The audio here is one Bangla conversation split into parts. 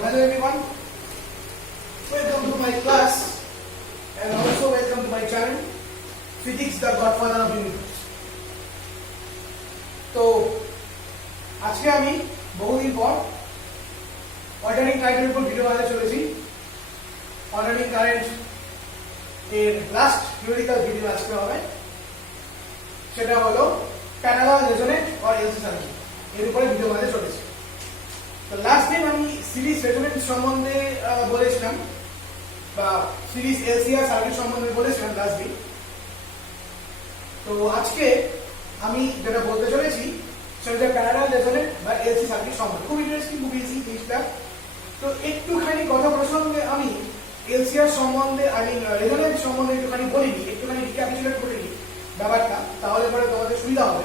hello everyone, welcome to my class and also welcome to my channel Physics the Godfather of Universe. তো আজকে আমি বহুদিন পর অল্টারনেটিং কারেন্টের উপর ভিডিও বানাতে চলেছি। অল্টারনেটিং কারেন্ট এর লাস্ট থিওরিটিক্যাল ভিডিও আজকে হবে, সেটা হলো প্যারালাল রেজোনেট আর এলসি সার্কিট এর উপরে ভিডিও বানাতে চলেছি। তো লাস্ট টাইম আমি সিরিজ রেজোনেন্স সম্বন্ধে বলেছিলাম বা সিরিজ এলসিআর সার্কিট সম্বন্ধে বলেছিলাম লাস্ট দিন। তো আজকে আমি যেটা বলতে চলেছি সেটা প্যারালাল রেজোনেট বা এলসি সার্কিট সম্বন্ধে। খুব ইন্টারেস্টিং, খুব ইজি জিনিসটা। তো একটুখানি কথা প্রসঙ্গে আমি এলসিআর সম্বন্ধে রেজোনেন্স সম্বন্ধে একটুখানি বলিনি, একটুখানি রিক্যাপিচুলেট করে নিই ব্যাপারটা, তাহলে পরে তোমাদের সুবিধা হবে।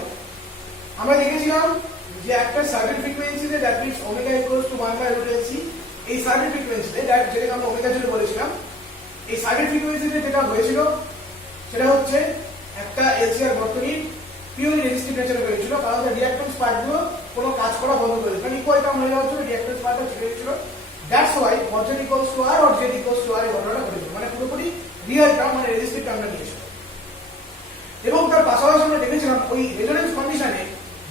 আমরা দেখেছিলাম যে একটা সার্টেন ফ্রিকোয়েন্সিতে that means omega equals two 1/√LC, এই সার্টেন ফ্রিকোয়েন্সিতে যেটাকে আমরা ওমেগা জিরো বলেছিলাম, এই সার্টেন ফ্রিকোয়েন্সিতে যেটা হয়েছিল সেটা হচ্ছে একটা এলসিআর বর্তনীর পিওরলি রেজিস্টিভ নেচারে হয়েছিল, কারণ রিঅ্যাকট্যান্স পার্টগুলো কোনো কাজ করা বন্ধ করে দিয়েছিল, মানে ইকুয়াল টার্ম হয়ে যাওয়ার জন্য রিঅ্যাকট্যান্স পার্টটা ছেড়ে দিয়েছিল। That's why Z equals to R আর Z ইকুয়ালস টু R এই ঘটনাটা ঘটেছিল, মানে পুরোপুরি রিয়েল টার্ম মানে রেজিস্টিভ টার্মটা নিয়েছিল। এবং তার পাশাপাশি আমরা দেখেছিলাম ওই রেজোনেন্স কন্ডিশনে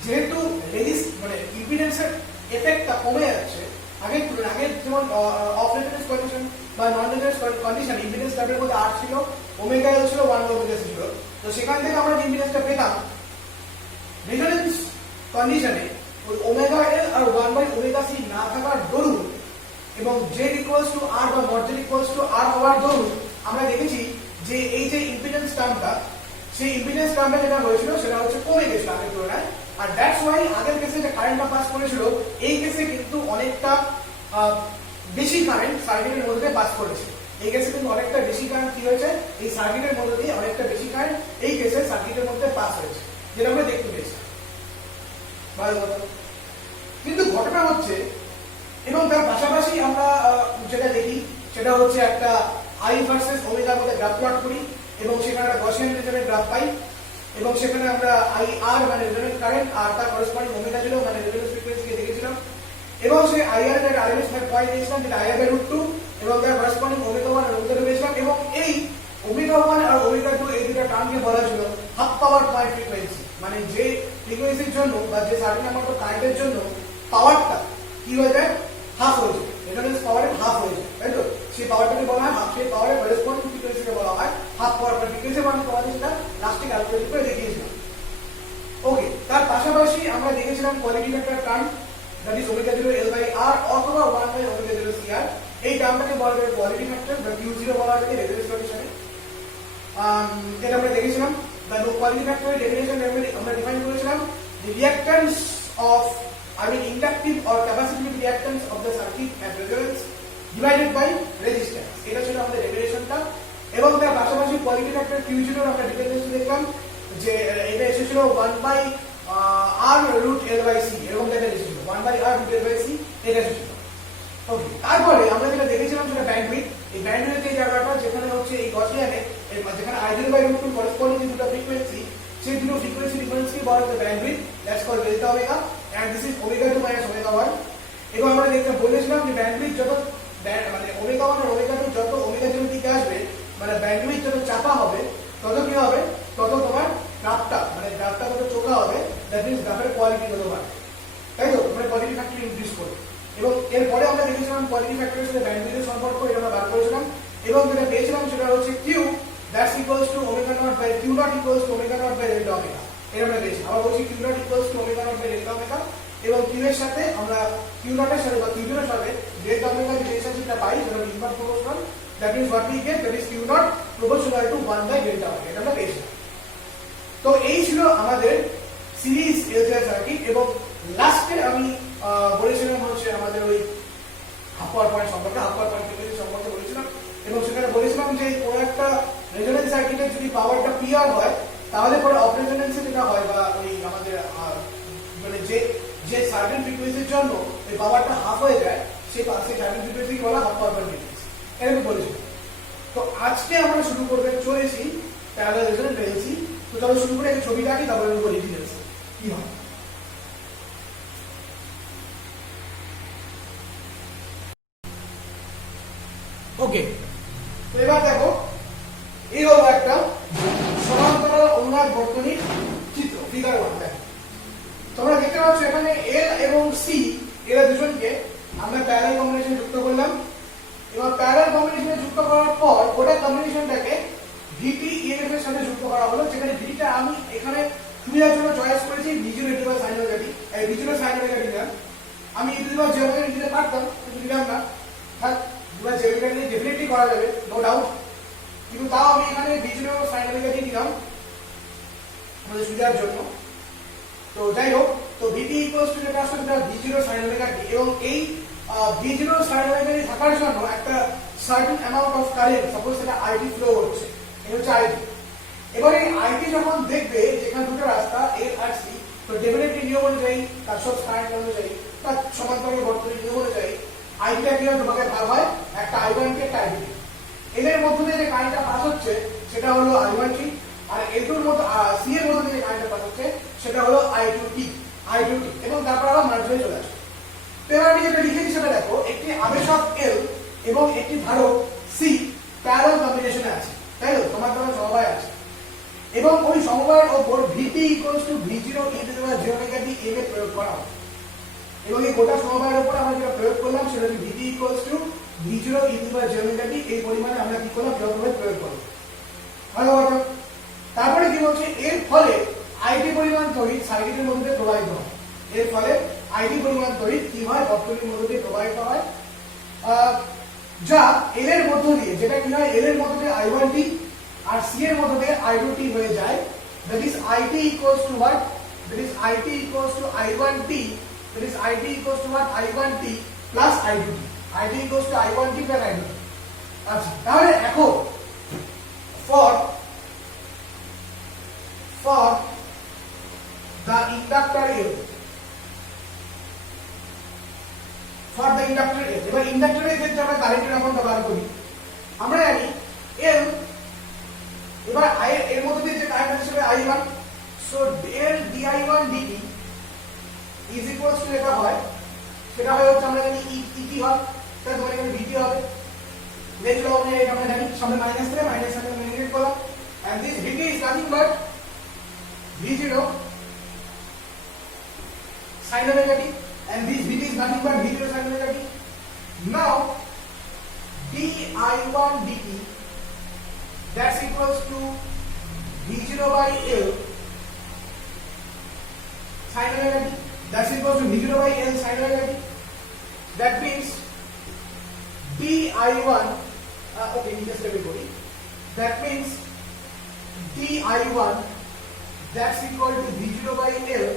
যেহেতু মানে ইম্পিডেন্সের এফেক্টটা কমে যাচ্ছে, আগে যেমন অফ রেজোনেন্স কন্ডিশন বা নন রেজোনেন্স কন্ডিশন ইম্পিডেন্স টার্মের মধ্যে R ছিল, ওমেগা L ছিল, 1/ωc ছিল। তো সেখান থেকে আমরা যে ইম্পিডেন্সটা পেতাম রেজোনেন্স কন্ডিশনে ওই ওমেগা L আর 1/ωc না থাকার দরুন এবং Z ইকুয়ালস টু R বা mod Z equals to R হওয়ার দরুন আমরা দেখেছি যে এই যে ইম্পিডেন্স টার্মটা, সেই ইম্পিডেন্স টার্মে যেটা হয়েছিল সেটা হচ্ছে কমে গেছিল আগের তুলনায়। আর দ্যাটস ওয়াই আগের কেসে যে কারেন্টটা পাস করেছিল এই কেসে কিন্তু অনেকটা বেশি কারেন্ট সার্কিটের মধ্যে পাস করেছে। এই কেসে কিন্তু অনেকটা বেশি কারেন্ট কি হয়েছে, এই সার্কিটের মধ্যে দিয়ে অনেকটা বেশি কারেন্ট এই কেসে সার্কিটের মধ্যে পাস হয়েছে, যেটা আমরা দেখতে পেয়েছি। ভালো কথা। কিন্তু ঘটনা হচ্ছে, এবং তার পাশাপাশি আমরা যেটা দেখি সেটা হচ্ছে একটা আই ভার্সেস ওমেগার মধ্যে গ্রাফ প্লট করি এবং সেখানে একটা গসিয়ান রিজনের গ্রাফ পাই এবং সেখানে আমরা আই আর মানে রেজোনেন্ট কারেন্ট আর তার করেসপন্ডিং ওমেগা জিরো মানে রেজোনেন্স ফ্রিকোয়েন্সিকে দেখেছিলাম এবং সেই আই আর এর আরএমএস পয়েন্ট নিয়েছিলাম যেটা আই আর বাই √2 এবং তার করেসপন্ডিং ওমেগা 1 আর ওমেগা 2 পেয়েছিলাম। এবং এই ওমেগা 1 আর ওমেগা 2 এই দুটো টার্মকে বলা ছিল হাফ পাওয়ার পয়েন্ট ফ্রিকোয়েন্সি, মানে যে ফ্রিকোয়েন্সির জন্য বা যে সার্টেন অ্যামাউন্ট অফ কারেন্টের জন্য পাওয়ারটা কি হয়ে যায়, হাফ হয়ে যায়, রেজোনেন্স পাওয়ারের হাফ হয়ে যায়, তাই তো? সেই পাওয়ারটাকে বলা হয় হাফ, সেই পাওয়ারের করেসপন্ডিং ফ্রিকোয়েন্সিকে বলা হয় হাফ পাওয়ার পয়েন্ট ফ্রিকোয়েন্সি, মানে তোমাদের সেটা লাস্টে ক্যালকুলেট করে দেখিয়েছিলাম। ওকে, তার পাশাপাশি আমরা দেখেছিলাম quality factor term that is omega 0 L by R অথবা 1/ωc R, এই টার্মটাকে বলা হয় কোয়ালিটি ফ্যাক্টর বা Q0 বলা হয় রেজোনেন্স কন্ডিশনে। এটা আমরা দেখেছিলাম। দ্য কোয়ালিটি ফ্যাক্টরের ডেফিনিশন আমরা ডিফাইন করেছিলাম the reactance of inductive or capacitive reactance of the circuit at resonance divided by resistance, এটা ছিল আমাদের ডেফিনিশনটা। এবং তার পাশাপাশি কোয়ালিটি ফ্যাক্টর Q0 আমরা ডিপেন্ডেন্স দেখলাম যে এটা এসেছিল 1/R√L/C, এরকম একটা এসেছিল 1/R√L/C এটা এসেছিল। ওকে, তারপরে আমরা যেটা দেখেছিলাম সেটা ব্যান্ডউইথ। এই ব্যান্ডউইথ এই জায়গাটা যেখানে হচ্ছে এই গসিয়ানে যেখানে I0/√2 করেসপন্ডিং যে দুটো ফ্রিকোয়েন্সি, সেই দুটো ফ্রিকোয়েন্সি ডিফারেন্সকে বলা হয় bandwidth, that's called delta omega and this is omega 2 minus omega 1। এবং আমরা বলেছিলাম যে ব্যান্ডউইথ যত মানে ওমেগা 1 আর ওমেগা 2 যত ওমেগা 0 দিকে আসবে, মানে ব্যান্ডউইথ যত চাপা হবে তত কি হবে, তত তোমার গ্রাফটা তত চোখা হবে, দ্যাট মিন্স গ্রাফের কোয়ালিটি তত বাড়বে, তাই তো? মানে কোয়ালিটি ফ্যাক্টর ইনক্রিজ করবে। এবং এরপরে আমরা দেখেছিলাম কোয়ালিটি ফ্যাক্টরের সাথে ব্যান্ডউইথের সম্পর্ক, এটা আমরা বার করেছিলাম এবং যেটা পেয়েছিলাম সেটা হচ্ছে Q that's equals to omega not by Q not equals to omega not by delta omega, এটা আমরা পেয়েছি। আমরা বলছি Q not equals to omega not by delta omega এবং Q এর সাথে আমরা Q নট এর সাথে বা Q0 এর সাথে ডেল্টা ওমেগা যে রিলেশনশিপটা পাই সেটা inverse proportional, that means what we get that is Q not proportional to 1/ডেল্টা ওমেগা, এটা আমরা পেয়েছিলাম। তো এই ছিল আমাদের সিরিজ এলসিআর সার্কিট। এবং লাস্টে আমি বলেছিলাম হচ্ছে আমাদের ওই হাফ পাওয়ার পয়েন্ট সম্পর্কে, হাফ পাওয়ার পয়েন্ট ফ্রিকোয়েন্সি সম্পর্কে বলেছিলাম এবং সেখানে বলেছিলাম যে কোনো একটা রেজোনেন্স সার্কিটের যদি পাওয়ারটা PR হয় তাহলে পরে অফ রেজোনেন্সে যেটা হয় বা ওই আমাদের মানে যে সার্টেন ফ্রিকোয়েন্সির জন্য এই পাওয়ারটা হাফ হয়ে যায়, সেই সার্টেন ফ্রিকোয়েন্সি বলা হাফ পাওয়ার পয়েন্ট ফ্রিকোয়েন্সি, এরকম বলেছিলাম। তো আজকে আমরা শুরু করতে চলেছি প্যারালাল রেজোনেন্ট এলসি। তো চলো শুরু করে একটা ছবিটা আঁকি, তারপরে বলি ডিটেইলস কি হয়। ওকে, তো এবার দেখো এই হলো একটা সমান্তরাল অনুনাদ বর্তনীর চিত্র, ফিগার 1। দেখো তোমরা দেখতে পাচ্ছ এখানে এল এবং সি এরা দুজনকে আমরা প্যারালাল কম্বিনেশন যুক্ত করলাম। এবার প্যারালাল কম্বিনেশনে যুক্ত করার পর ওটা কম্বিনেশনটাকে ভিপি ইএমএফ এর সাথে যুক্ত করা হলো, যেখানে ভিটা আমি এখানে সুবিধার জন্য চয়েস করেছি ভিজুয়াল ইন্টিগ্রাল সাইন ওমেগা, এই ভিজুয়াল সাইন ওমেগা দিলাম। আমি ইন্টিগ্রাল যে ওমেগা দিতে পারতাম কিন্তু দিলাম না, থাক ভিজুয়াল যে ওমেগা দিয়ে ডেফিনেটলি করা যাবে, নো ডাউট, কিন্তু তাও আমি এখানে ভিজুয়াল সাইন ওমেগা দিয়ে দিলাম আমাদের সুবিধার জন্য। তো যাই হোক, তো ভিপি ইকুয়ালস টু যেটা আসলে সেটা ভিজুয়াল সাইন ওমেগা টি, এবং এই ভিজুয়াল সাইন ওমেগা টি থাকার জন্য একটা certain amount of current, suppose সেটা আইটি ফ্লো হচ্ছে, এটা হচ্ছে আইটি। এবার এই আইটি যখন দেখবে যেখানে দুটো রাস্তা এল আর সি, তো ডেফিনেটলি নিয়ম অনুযায়ী তার সব কারেন্ট অনুযায়ী তার সমান্তরাল বর্তনীর নিয়ম অনুযায়ী আইটিটা কি হয়, তোমাকে ভাগ হয় একটা আই1 কে একটা আই2। এদের মধ্যে দিয়ে যে কারেন্টটা পাস হচ্ছে সেটা হলো আই1 টি, আর এল2 এর মধ্যে সি এর মধ্যে দিয়ে যে কারেন্টটা পাস হচ্ছে সেটা হলো আই2 টি, এবং তারপর আবার মার্জ হয়ে চলে আসে। তো এবার আমি যেটা লিখেছি সেটা দেখো, একটি আবেশক এল এবং একটি ধারক সি প্যারালাল কম্বিনেশনে আছে, তাই তো? তোমার সমবায় আছে, এবং ওই সমবায়ের উপর VT equals to v0 e to the power j omega t এর প্রয়োগ করা হবে। এবং এই গোটা সমবায়ের উপর আমরা যেটা প্রয়োগ করলাম সেটা হচ্ছে VT equals to v0 e to the power j omega t, এই পরিমাণে আমরা কি করলাম, প্রয়োগ করব। ভালো কথা। তারপরে কি বলছে, এর ফলে আইটি পরিমাণ তড়িৎ সার্কিটের মধ্যে প্রবাহিত হয়। এর ফলে আইটি পরিমাণ তড়িৎ কি হয়, বর্তনীর মধ্যে দিয়ে প্রবাহিত হয়, যা এল এর মধ্য দিয়ে, যেটা কি হয়, এল এর মধ্য দিয়ে আই1 টি আর সি এর মধ্য দিয়ে আই2 টি হয়ে যায়। that is it equals to what, that is it equals to i1 t, that is it equals to what, i1 t plus i2 t, it equals to i1 t plus i2 t। আচ্ছা, তাহলে এখন for the inductor L, for the inductor L, এবার ইন্ডাক্টরের ক্ষেত্রে আমরা কারেন্টের অ্যামাউন্টটা বার করি। আমরা জানি L, এবার I এর মধ্যে দিয়ে যে কারেন্ট আছে সেটা I1, so del di1 dt is equals to এটা হয়, সেটা হয় হচ্ছে আমরা জানি et হয়, তাহলে তোমার এখানে vt হবে। লেট ল অনুযায়ী এটা আমরা জানি, সামনে মাইনাস থেকে মাইনাস সাথে নেগেটিভ করলাম, and this vt is nothing but v0 sin omega t, and this vt is nothing but v0 sin omega t. Now di1 dt, that's equals to v0 by L sin omega t, that's equals to v0 by L sin omega t. That means di1, okay, just let me go. That means di1, that's equal to v0 by L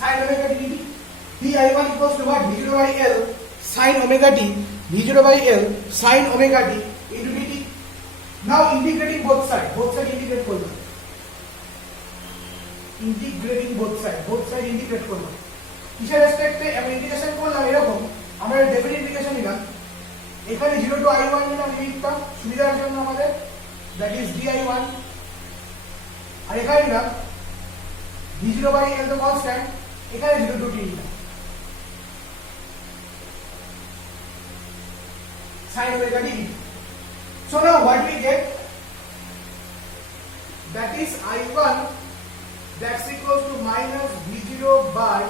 sin omega t dt. di1 equals to what, v0 by L sin omega t, v0 by L sin omega t into dt. Now integrating both side integrate করব, integrate করব। কিসের রেসপেক্টে আমরা ইন্টিগ্রেশন করলাম, এরকম আমরা ডেফিনিট ইন্টিগ্রেশন নিলাম, এখানে 0 টু i1 নিলাম লিমিটটা সুবিধার জন্য আমাদের, that is di1, আর এখানে নিলাম v0 by L তো কনস্ট্যান্ট, এখানে 0 টু t নিলাম sin omega t. So now what we get, that is I1, that's equals to minus V0 by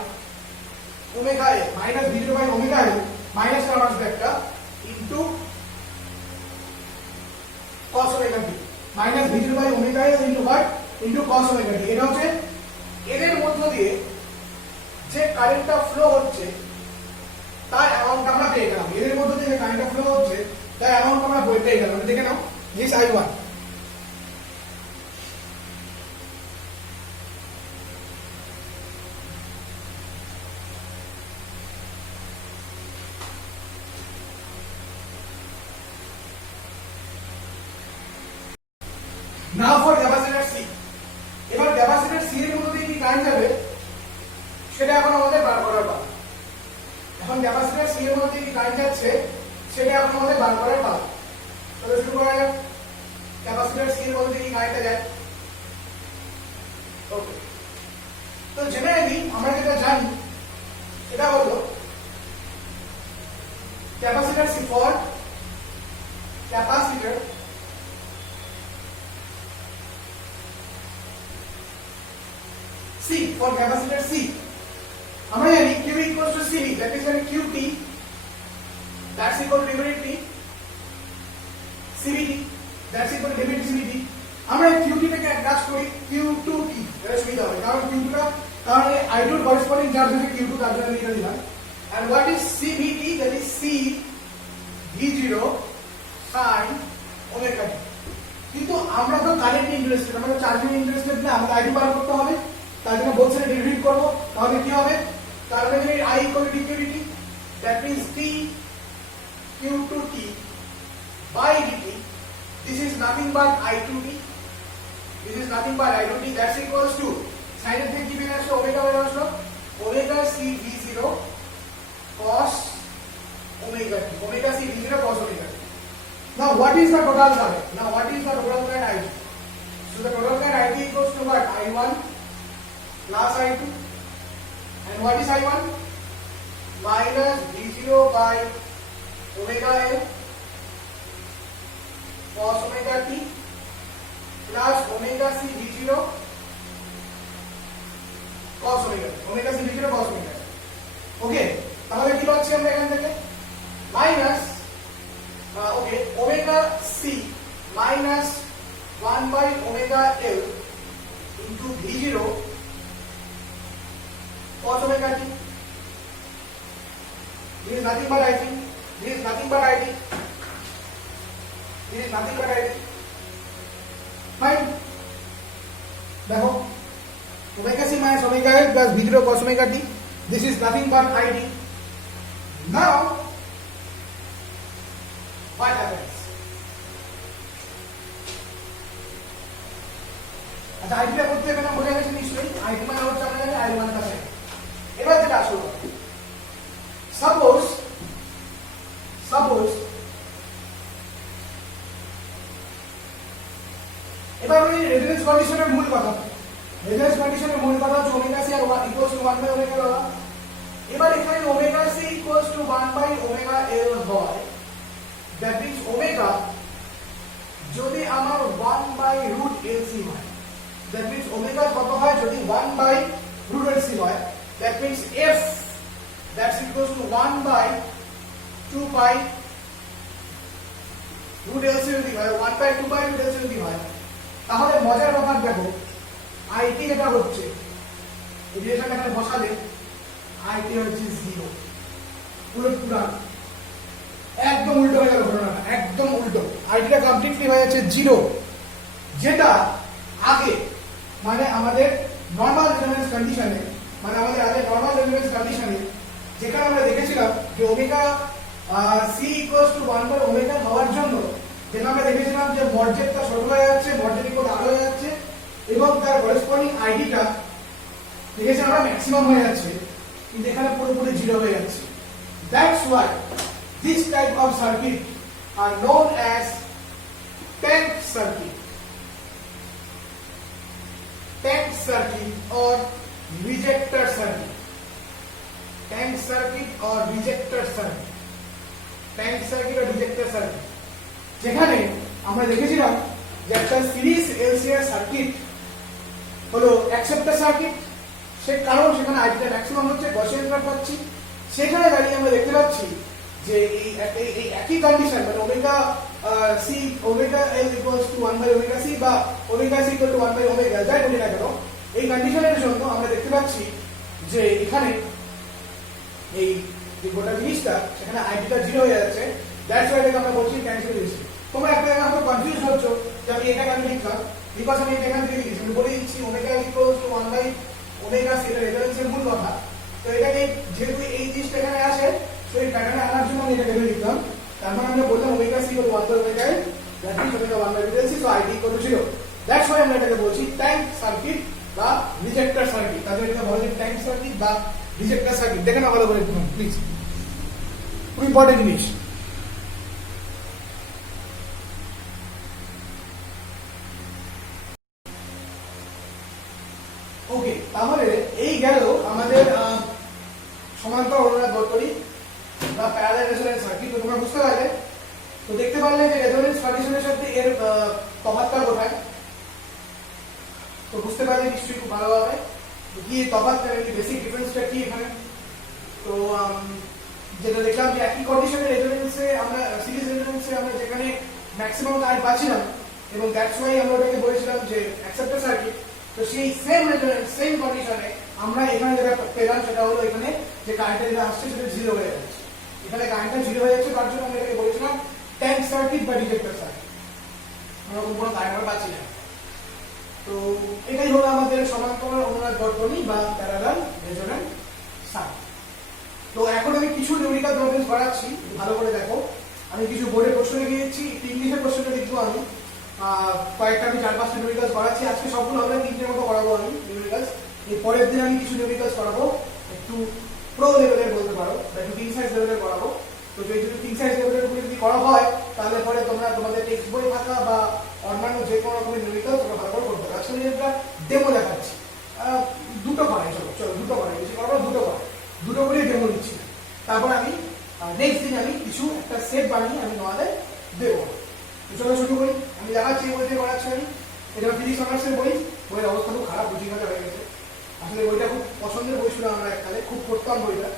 omega L, minus V0 by omega L, minus term আসবে একটা into cos omega t, minus V0 by omega L into what, into cos omega t। এটা হচ্ছে এর মধ্য দিয়ে যে কারেন্টটা ফ্লো হচ্ছে তার অ্যামাউন্ট আমরা পেয়ে গেলাম, এর মধ্যে দিয়ে যে কারেন্টটা ফ্লো হচ্ছে তার অ্যামাউন্ট আমরা পেয়ে গেলাম। দেখে নাও, this I1, now for capacitor C, এবার ক্যাপাসিটর C এর মধ্যে দিয়ে কি কারেন্ট যাবে সেটা এখন আমাদের বার করার পালা। এখন ক্যাপাসিটর C এর মধ্যে দিয়ে কি কারেন্ট যাচ্ছে সেটা এখন আমাদের বার করার পালা। তাহলে শুরু করা যাক, ক্যাপাসিটর C এর মধ্যে দিয়ে কি কারেন্টটা যায়। ওকে, তো জেনারেলি আমরা যেটা জানি সেটা হলো capacitor C for capacitor C for capacitor C আমরা জানি Q equals to CV, that is when QT that's equal to divided CVT, that's equal to divided CVT. আমরা QT টাকে কাজ করি Q2T, এটা সুবিধা হবে কারণ Q2 টা কারণ I2 corresponding চার্জ হচ্ছে Q2, তার জন্য লিখে দিলাম। and what is CVT, that is C V0 sin omega t। কিন্তু আমরা তো কারেন্ট ইন্টারেস্টেড, আমরা তো চার্জিং ইন্টারেস্টেড না, আমাদের I2 বার করতে হবে, তার জন্য বোথ সাইডে ডেরিভেটিভ করব। তাহলে কি হবে, তার মানে I equal to dqdt, that means T Q2T by dt, this is nothing but I2t, this is nothing but I2t, that's equals to sin এর থেকে কি বের আসলো, ওমেগা বের আসলো, omega C V0 cos omega t, omega C V0 cos omega t। Now what is the total current? Now what is the total current I2? So the total current I2 equals to what? I1 plus I2, and what is I1? Minus V0 by omega L cos omega t plus omega C V0 cos omega t, omega C V0 cos omega t। ওকে, তাহলে কি পাচ্ছি আমরা এখান থেকে minus okay omega C minus 1 by omega L into V0 cos omega t, this is nothing but IT, this is nothing but IT, this is nothing but IT, fine। देखो omega C minus omega L plus V0 cos omega t, this is nothing but IT। now what happens? আচ্ছা IT টা করতে হবে না, বোঝা গেছে নিশ্চয়ই। IT মানে হচ্ছে আমরা জানি I1 টা আছে। এবার যেটা আসলো, suppose এবার আমি রেফারেন্স কন্ডিশনের মূল কথা, রেফারেন্স কন্ডিশনের মূল কথা হচ্ছে ওমেগা সি আর 1 equals to 1 by omega L। এবার এখানে omega C equals to 1 by omega L হয়, দ্যাট মিন্স ওমেগা যদি আমার 1 বাই রুট LC হয়, দ্যাট মিন্স ওমেগা কত হয় যদি 1 বাই রুট LC হয়, that means F that's equals to 1 by 2 pi root LC যদি হয়, 1 by 2 pi root LC যদি হয়, তাহলে মজার ব্যাপার দেখো IT যেটা হচ্ছে রিলেশন এখানে বসালে IT হচ্ছে 0, পুরো একদম উল্টো হয়ে গেল ঘটনাটা, একদম উল্টো। IT টা কমপ্লিটলি হয়ে যাচ্ছে 0, যেটা আগে মানে আমাদের নরমাল রেজোনেন্স কন্ডিশনে, মানে আমাদের আগে নরমাল রেজোনেন্স কন্ডিশনে যেখানে আমরা দেখেছিলাম যে omega C equals to 1 by omega হওয়ার জন্য যেখানে আমরা দেখেছিলাম যে মডজেটটা ছোট হয়ে যাচ্ছে, মডজেট ইকুয়াল আর হয়ে যাচ্ছে এবং তার করেসপন্ডিং আইডিটা দেখেছি আমরা ম্যাক্সিমাম হয়ে যাচ্ছে, কিন্তু এখানে পুরোপুরি 0 হয়ে যাচ্ছে। That's why this type of circuit are known as tank circuit, tank circuit or rejector circuit, tank circuit or rejector circuit, tank circuit or rejector circuit. যেখানে আমরা দেখেছিলাম যে একটা সিরিজ এলসিআর সার্কিট হলো অ্যাকসেপ্টর সার্কিট, সে কারণ সেখানে আইডিটা ম্যাক্সিমাম হচ্ছে, গসিয়ান কার্ভ পাচ্ছি। সেখানে দাঁড়িয়ে আমরা দেখতে পাচ্ছি যে এই একই কন্ডিশন মানে omega C omega L equals to 1 by omega C বা omega C equal to 1 by omega যাই বলি না কেন, এই কন্ডিশনের জন্য আমরা দেখতে পাচ্ছি যে এখানে এই যে গোটা জিনিসটা সেখানে আইডিটা 0 হয়ে যাচ্ছে। দ্যাটস ওয়াই এটাকে আমরা বলছি ক্যান্সেলেশন। তোমরা একটা জায়গা হয়তো কনফিউজ হচ্ছ যে আমি এটা কেন লিখলাম, বিকজ আমি এটা এখান থেকে লিখেছি, আমি বলে দিচ্ছি omega equals to 1 by omega C, এটা রেফারেন্সের মূল কথা। তো এটাকে যেহেতু এই জিনিসটা এখানে আসে, তো এই প্যাটার্নে আনার জন্য আমি এটা ভেবে লিখলাম। তার মানে আমরা বললাম omega C equal 1 by omega L, that means omega 1 by root C, so ID equal to 0। That's why আমরা এটাকে বলছি ট্যাঙ্ক সার্কিট বা রিজেক্টর সার্কিট। তাদের এটা বলা হয় ট্যাঙ্ক সার্কিট বা রিজেক্টর সার্কিট। দেখেন না ভালো করে একটু প্লিজ, খুব ইম্পর্টেন্ট জিনিস। ওকে, তাহলে এই গেল আমাদের সমান্তরাল অনুনাদ বর্তনী বা প্যারালাল রেজোন্যান্স সার্কিট তোমরা বুঝতে পারলে? তো দেখতে পারলে যে রেজোনেন্স কন্ডিশনের সাথে এর তফাৎটা কোথায়, তো বুঝতে পারলে নিশ্চয়ই খুব ভালোভাবে কি তফাৎটা, বেসিক ডিফারেন্সটা কি এখানে। তো যেটা দেখলাম যে একই কন্ডিশনের রেজোনেন্সে আমরা সিরিজ রেজোনেন্সে আমরা যেখানে ম্যাক্সিমাম কারেন্ট পাচ্ছিলাম এবং দ্যাটস ওয়াই আমরা ওটাকে বলেছিলাম যে অ্যাকসেপ্টার সার্কিট। তো সেই সেম রেজোনেন্স সেম কন্ডিশনে আমরা এখানে যেটা পেলাম সেটা হলো এখানে যে কারেন্টটা যেটা আসছে সেটা জিরো হয়ে যাচ্ছে। এখানে কারেন্টটা জিরো হয়ে যাচ্ছে, তার জন্য আমরা এটাকে বলেছিলাম ট্যাঙ্ক সার্কিট বা ডিটেক্টর সার্কিট। আমরা কোনো কারেন্ট আমরা পাচ্ছি না। তো এটাই হলো আমাদের সমান্তরাল অনুনাদ বর্তনী বা প্যারালাল রেজোন্যান্ট সার্কিট। তো এখন আমি কিছু নিউমেরিক্যাল প্রবলেমস করাচ্ছি, ভালো করে দেখো। আমি কিছু বোর্ডে প্রশ্ন লিখে দিচ্ছি, ইংলিশের প্রশ্নটা লিখবো আমি। কয়েকটা আমি 4-5টা নিউমেরিক্যালস করাচ্ছি, আজকে সবগুলো হবে 3টের মতো করাবো আমি নিউমেরিক্যালস। এর পরের দিন আমি কিছু নিউমেরিক্যালস করাবো একটু প্রো লেভেলের বলতে পারো, বা একটু তিন সাইজ লেভেলের করাবো। তো যদি তিন সাইজ লেভেলের যদি করা হয় তাহলে পরে তোমরা তোমাদের টেক্সট বই থাকা বা অন্যান্য যে কোনো রকমের নিউমেরিক্যালস তোমরা ভালো করে করতে পারো। আজকে আমি একটা ডেমো দেখাচ্ছি, দুটো করাই, চলো দুটো করাই, বেশি করবো দুটো করে ডেমো নিচ্ছি। তারপর আমি নেক্সট দিন আমি কিছু একটা সেট বানিয়ে আমি তোমাদের দেবো। চলো শুরু করি। আমি দেখাচ্ছি এই বইতে করাচ্ছি আমি। এটা ফিজিক্স অনার্সের বই, বইয়ের অবস্থা খুব খারাপ, বুঝি ভালো হয়ে গেছে। আসলে বইটা খুব পছন্দের বই ছিল আমার এককালে, খুব পড়তাম বইটা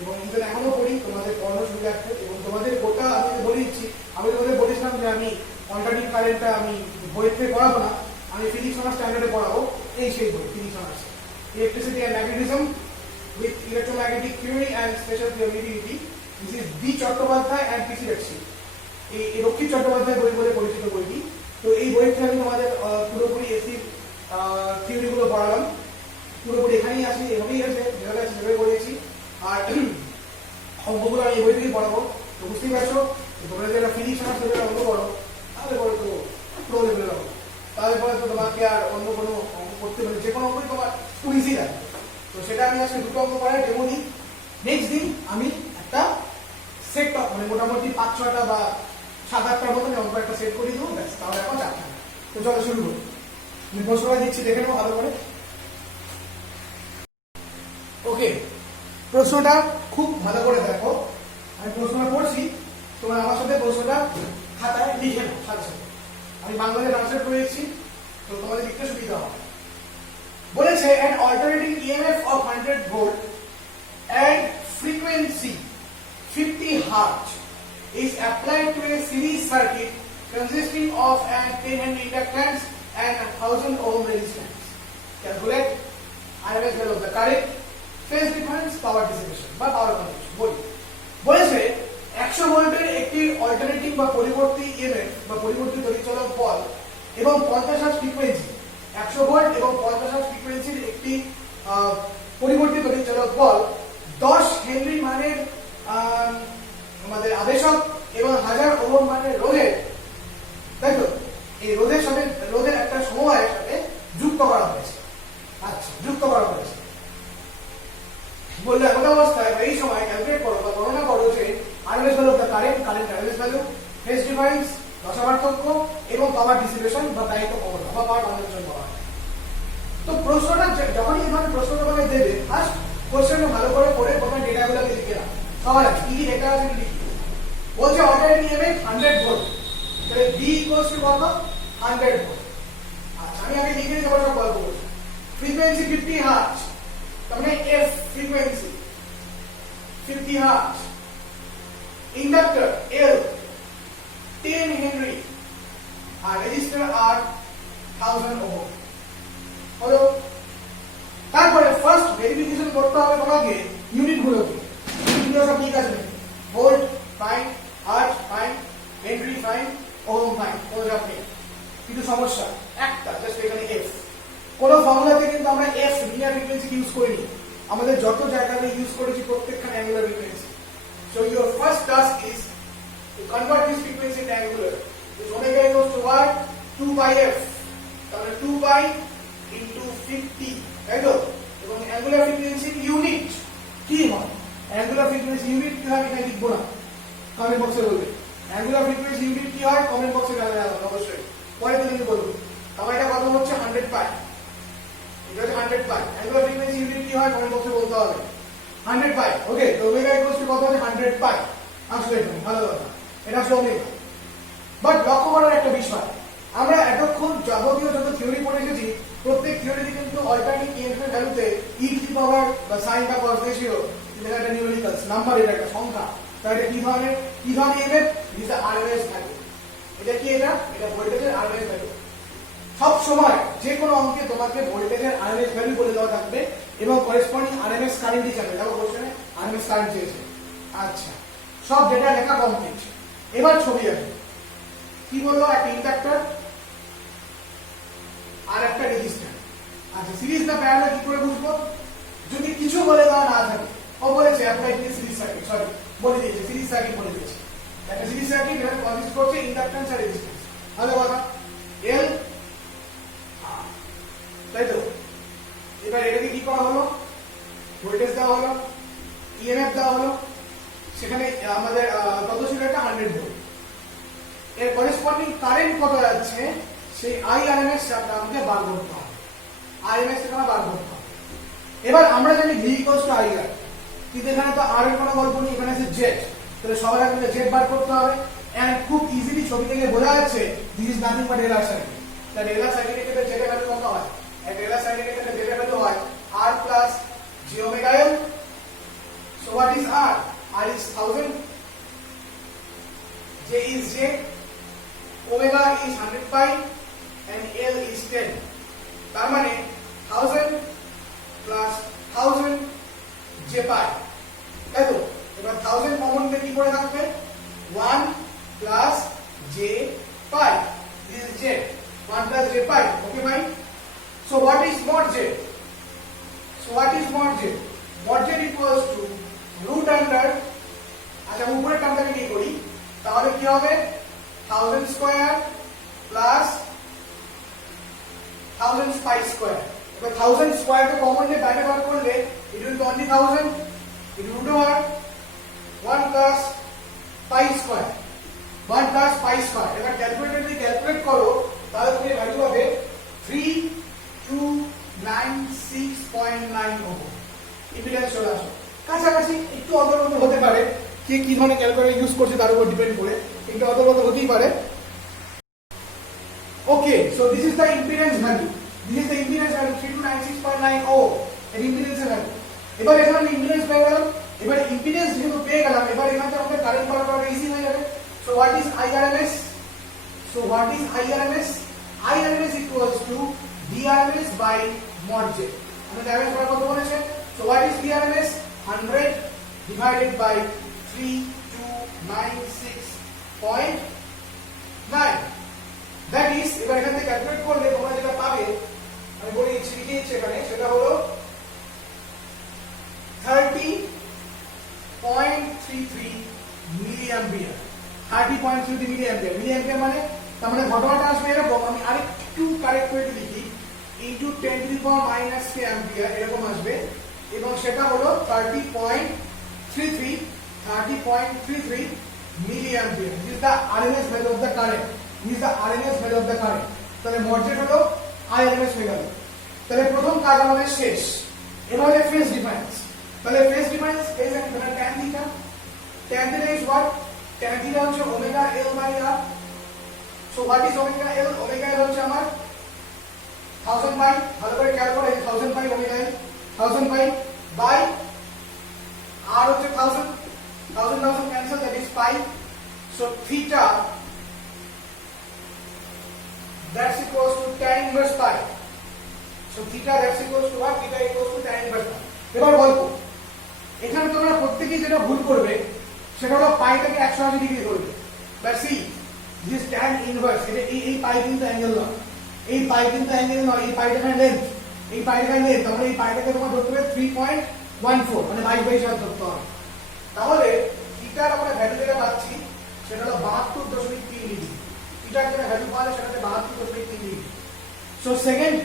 এবং ইভেন এখনো পড়ি তোমাদের পড়ানোর সুবিধার্থে। এবং তোমাদের গোটা আমি বলে দিচ্ছি, আমি তোমাদের বলেছিলাম যে আমি অল্টারনেটিভ কারেন্টটা আমি বইয়ের থেকে পড়াবো না, আমি ফিজিক্স অনার্স স্ট্যান্ডার্ডে পড়াবো। এই সেই বই physics honours, electricity and magnetism with electromagnetic theory and special relativity. This is B. Chattopadhyay and P.C. Rakshi. এই রক্ষিত চট্টোপাধ্যায় বই বলে পরিচিত বইটি। তো এই বইতে আমি তোমাদের পুরোপুরি এসি থিওরিগুলো পড়ালাম, পুরোপুরি এখানেই আছে, এভাবেই আছে, যেভাবে আছে সেভাবে পড়িয়েছি। আর অঙ্কগুলো আমি এই বই থেকেই পড়াবো। তো বুঝতেই পারছো তোমরা যারা ফিজিক্স অনার্স লেভেলের অঙ্ক পড়ো তাহলে পরে তো প্রো লেভেলের অঙ্ক, তাহলে পরে তো তোমাকে আর অন্য কোনো অঙ্ক করতে পারে, যে কোনো অঙ্কই তোমার খুব ইজি লাগে। তো সেটা আমি আজকে দুটো অঙ্ক করার ডেমো দিই। নেক্সট দিন আমি একটা সেট মানে মোটামুটি 5-6টা বা 7-8টার মতো অঙ্ক একটা সেট করে দেবো, ব্যাস, তাহলে এখন 4টা। তো চলো শুরু করি। আমি প্রশ্নটা দিচ্ছি, দেখে নেবো ভালো করে। ওকে, প্রশ্নটা খুব ভালো করে দেখো। আমি প্রশ্নটা পড়ছি, তোমরা আমার সাথে প্রশ্নটা খাতায় লিখে নাও সাথে সাথে। আমি বাংলাতে ট্রান্সলেট করে দিচ্ছি, তো তোমাদের লিখতে সুবিধা হবে। বলেছে an alternating EMF of 100 volt and frequency 50 Hz is applied to a series circuit consisting of an 10 Henry inductance and 1000 ohm resistance. Calculate RMS value of the current, phase difference, power dissipation বা power consumption. বলেছে 100 ভোল্টের একটি অল্টারনেটিং বা পরিবর্তী EMF বা পরিবর্তী তড়িৎচলক বল এবং 50 Hz ফ্রিকোয়েন্সি, 100 ভোল্ট এবং 50 Hz ফ্রিকোয়েন্সির একটি পরিবর্তী তড়িৎচলক বল 10 হেনরি মানের আমাদের আবেশক এবং 1000 ওহম মানের রোধের, তাই তো, এই রোধের সাথে রোধের একটা সমবায়ের সাথে যুক্ত করা হয়েছে। আচ্ছা, যুক্ত করা হয়েছে বললে এমন অবস্থায় এই সময় ক্যালকুলেট করো বা গণনা করো যে RMS value of the current, current RMS value, phase difference, দশা পার্থক্য এবং পাওয়ার ডিসিপেশন বা দায়িত্ব ক্ষমতা বা পাওয়ার কনজাম্পশন বলা হয়। তো প্রশ্নটা যখনই এভাবে প্রশ্ন তোমাকে দেবে, ফার্স্ট কোশ্চেনটা ভালো করে পড়ে প্রথমে ডেটাগুলোকে লিখে নাও। সবার আছে কি কি ডেটা আছে লিখি। বলছে অল্টারনেটিং ইএমএফ 100 ভোল্ট, তাহলে B ইকুয়ালস টু কত? 100 ভোল্ট। আচ্ছা, আমি আগে লিখে দেবো সব গল্প করছি। ফ্রিকোয়েন্সি 50 হার্টজ, তার মানে F frequency 50 hertz, inductor L 10 henry আর রেজিস্টর R 1000 ওহম। হলো, তারপরে ফার্স্ট ভেরিফিকেশন করতে হবে তোমাকে ইউনিট গুলোকে। ইউনিটগুলো সব ঠিক আছে, volt fine, hertz fine, Henry fine, ohm fine, কোনো চাপ নেই। কিন্তু সমস্যা একটা, জাস্ট এখানে F। কোন ফর্মুলাতে কিন্তু আমরা F লিনিয়ার ফ্রিকোয়েন্সি ইউজ করিনি, আমাদের যত জায়গাতে ইউজ করেছি প্রত্যেকখানে angular frequency. So your first task is to convert this frequency into angular. This omega equals to what? 2 pi f. তাহলে 2 pi into 50, তাই তো? এবং অ্যাঙ্গুলার ফ্রিকোয়েন্সির ইউনিট কি হয়? অ্যাঙ্গুলার ফ্রিকোয়েন্সি ইউনিট কি হয় এখানে লিখবো না, কমেন্ট বক্সে বলবে। অ্যাঙ্গুলার ফ্রিকোয়েন্সি ইউনিট কি হয় কমেন্ট বক্সে জানাবে অবশ্যই, পরে তুমি বলবে। তাহলে এটা কত হচ্ছে? 100 পাই। এটা হচ্ছে 100 পাই। অ্যাঙ্গুলার ফ্রিকোয়েন্সি ইউনিট কি হয় কমেন্ট বক্সে বলতে হবে। 100 পাই। ওকে, তো ওমেগা ইকুয়ালস টু কত হচ্ছে? 100 পাই। আসলে এটা ভালো কথা, এটা আসলে ওমেগা। বাট লক্ষ্য করার একটা বিষয়, আমরা এতক্ষণ যাবতীয় যত থিওরি পড়ে এসেছি প্রত্যেক থিওরিতে কিন্তু অল্টারনেটিভ ইএমএফ এর ভ্যালুতে ই টু দি পাওয়ার বা সাইন বা কস রেশিও এটা একটা নিউমেরিক্যালস নাম্বার, এটা একটা সংখ্যা। তাহলে এটা কি ধরনের EMF? This are RMS value. এটা কি? এটা ভোল্টেজের আরএমএস ভ্যালু। সব সময় যে কোনো অঙ্কে তোমাকে ভোল্টেজের আরএমএস ভ্যালু বলে দেওয়া থাকবে এবং করেসপন্ডিং আরএমএস কারেন্টই চাবে। দেখো কোশ্চেনে আরএমএস কারেন্ট চেয়েছে। আচ্ছা, সব ডেটা লেখা কমপ্লিট। এবার ছবি আছে, কি বললো? একটা ইন্ডাক্টর আর একটা রেজিস্ট্যান্স। আচ্ছা, সিরিজ না প্যারালাল কি করে বুঝবো? যদি কিছু বলে দেওয়া না থাকে, ও বলেছে apply to series circuit, sorry বলে দিয়েছে সিরিজ সার্কিট বলে দিয়েছে। একটা সিরিজ সার্কিট এটা কনসিস্ট করছে ইন্ডাক্ট্যান্স আর রেজিস্ট্যান্স। ভালো কথা, এল আর, তাই তো? এবার এটাকে কি করা হলো? ভোল্টেজ দেওয়া হলো, ইএমএফ দেওয়া হলো, সেখানে আমাদের কত ছিল? একটা 100 ভোল্ট। এর করেসপন্ডিং কারেন্ট কত যাচ্ছে সেই আইআরএমএস আমাকে বার করতে হবে। আইএমএস টা বার করতে হবে। এবার আমরা জানি ভি ইকুয়ালস টু আইআর, কিন্তু এখানে তো আর এর কোনো গল্প নেই, এখানে আছে জেড। তাহলে সবার আগে জেড বার করতে হবে। এন্ড খুব ইজিলি ছবি থেকে বোঝা যাচ্ছে this is nothing but Taylor circuit. তাহলে টেলর সার্কিটের ক্ষেত্রে জেড এর ভ্যালু কত হয়? টেলর সার্কিটের ক্ষেত্রে জেড এর ভ্যালু হয় R plus j omega L. So what is R? R is 1000, J is J, omega is 100 pi and L is 10. তার মানে 1000 plus 1000 J pi, তাই তো? এবার 1000 কমন তে কি করে থাকবে? 1 plus J pi. This is J, 1 plus J pi. Okay fine. So what is mod J? Mod J equals to root under, আচ্ছা উপরের টার্মটাকে কি করি? তাহলে কি হবে? 1000 স্কয়ার প্লাস 1000 পাই স্কয়ার। এবার 1000 স্কয়ার কে কমন নিয়ে বাইরে বার করলে it will be only 1000, it root over 1 plus pi square, 1 plus pi square. এবার ক্যালকুলেটর যদি ক্যালকুলেট করো তাহলে তুমি ভ্যালু পাবে 3296.9 ওহম। ইম্পিডেন্স চলে আসো কাছাকাছি, একটু অদল হতে পারে, কে কি ধরনের ক্যালকুলেটর ইউজ করছে তার উপর ডিপেন্ড করে, কিন্তু অদল হতেই পারে। Okay, so this is the impedance value, 3296.9 ohm এর ইম্পিডেন্সের ভ্যালু। এবার এখানে ইম্পিডেন্স পেয়ে গেলাম। এবার ইম্পিডেন্স যেহেতু পেয়ে গেলাম, এবার এখানে আমাদের কারেন্ট বার করা ইজি হয়ে যাবে। So what is IRMS? IRMS equals to DRMS by mod J. আমাদের আরএমএস বার কত বলেছে? So what is DRMS? 100 divided by 3296.9, that is, এবার এখান থেকে ক্যালকুলেট করলে তোমরা যেটা পাবে, আমি বলে দিচ্ছি, লিখে দিচ্ছি এখানে, সেটা হলো 30.33 মিলিঅ্যাম্পিয়ার। 30.33 মিলিঅ্যাম্পিয়ার। মিলিঅ্যাম্পিয়ার মানে তার মানে ঘটনাটা আসবে এরকম, আমি আরেকটু কারেক্ট করে লিখি, into 10 two the power minus 3 ampere এরকম আসবে, এবং সেটা হলো 30.33 milliampere. This is the RMS value of the current. তাহলে মডজেট হলো IRMS হয়ে গেল। তাহলে প্রথম কাজ আমাদের শেষ। এবার হলো ফেজ ডিফারেন্স। তাহলে phase difference is tan theta. Tan theta is what? Tan theta হচ্ছে omega L by R. So what is omega L? Omega L হচ্ছে আমার 1000 pi, ভালো করে খেয়াল করো, 1000 pi omega L, 1000 pi by R হচ্ছে 1000 cancel, that is pi. So theta, that's equals to tan inverse pi. So theta, that's equals to what? Theta equals to tan inverse pi. এবার বলবো, এখানে তোমরা প্রত্যেকেই যেটা ভুল করবে সেটা হলো পাইটাকে 180 ডিগ্রি করবে। But see, this tan inverse, এটা এই পাই কিন্তু অ্যাঙ্গেল নয়, এই পাই কিন্তু অ্যাঙ্গেল নয়, এই পাইটা এখানে লেন্থ, এই পাইটা লেন্থ, তাহলে এই পাইটাকে তোমার ধরতে হবে 3.14, মানে 22 ধরতে হবে। তাহলে থিটার আমরা ভ্যালু যেটা পাচ্ছি সেটা হলো 72.3 ডিগ্রি। থিটার যেটা ভ্যালু পাওয়া সেটাতে 72.3 ডিগ্রি। সো সেকেন্ড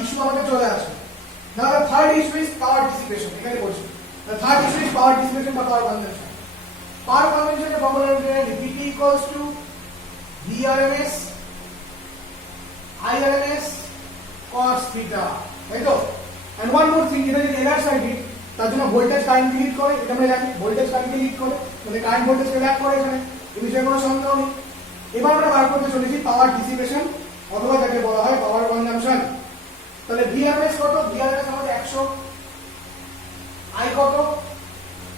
ইস্যু আমাদের চলে আসে। Now the third issue is power dissipation. এখানে বলছি the third issue is power dissipation বা পাওয়ার কনজাম্পশন। পাওয়ার কনজাম্পশনের ফর্মুলা হলো P equals to VRMS IRMS cos theta, তাই তো? And one more thing, এটা যদি এলআর সার্কিট, তার জন্য ভোল্টেজ কারেন্ট লিড করে, এটা আমরা জানি ভোল্টেজ কারেন্টকে লিড করে, মানে কারেন্ট ভোল্টেজকে ল্যাগ করে এখানে, এই বিষয়ে কোনো সন্দেহ নেই। এবার আমরা বার করতে চলেছি পাওয়ার ডিসিপেশন অথবা যাকে বলা হয় পাওয়ার কনজাম্পশন। তাহলে ভিআরএস কত? ভিআরএস আমাদের 100, আই কত?